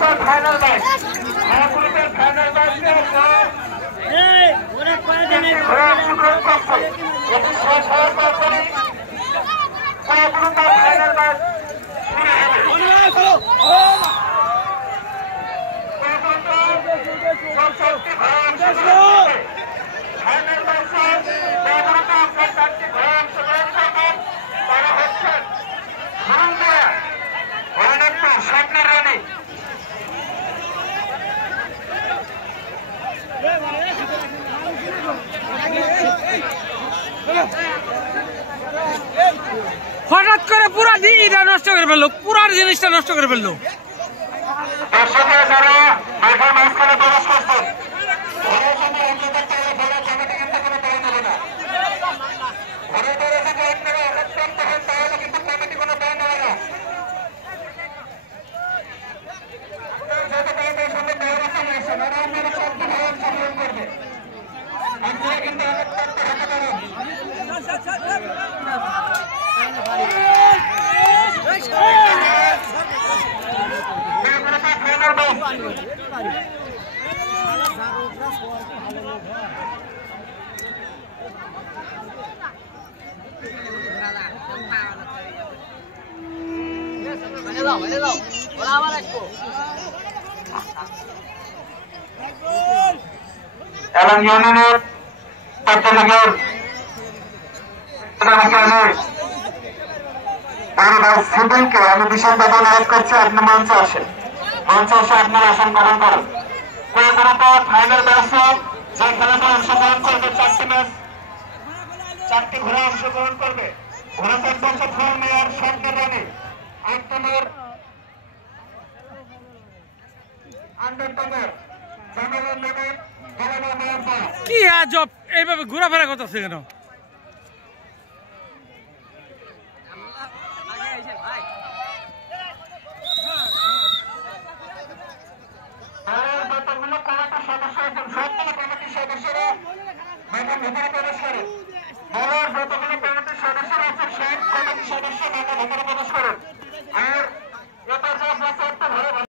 Final match গ্রুপের final match এটি শেষ হওয়ার পর গ্রুপের ফাইনাল ম্যাচ ফাইনাল ম্যাচে চারটি ঘোড়া অংশগ্রহণ করবেন। তারা হচ্ছেন স্বপ্নের রানী হঠাৎ করে পুরা দিনটা নষ্ট করে ফেললো, পুরা জিনিসটা নষ্ট করে ফেললো। দর্শকরা যারা মাঠের মাঝখানে প্রবেশ করছেন এবং ইউনিয়নের পর্যটকের সিভিলকে আমি বিশেষভাবে অনুরোধ করছি আপনি মঞ্চে আসেন, মঞ্চে এসে আপনার আসন গ্রহণ করুন। ফাইনাল ম্যাচে যে খেলাটা অংশগ্রহণ করবে চারটি ঘোড়া অংশগ্রহণ করবে। ঘোড়া চারটি হচ্ছে ফুল মেয়ার স্বপ্নের রানী, 8 নম্বর কি আজব এইভাবে ঘোরাফেরা করতেছে কেন?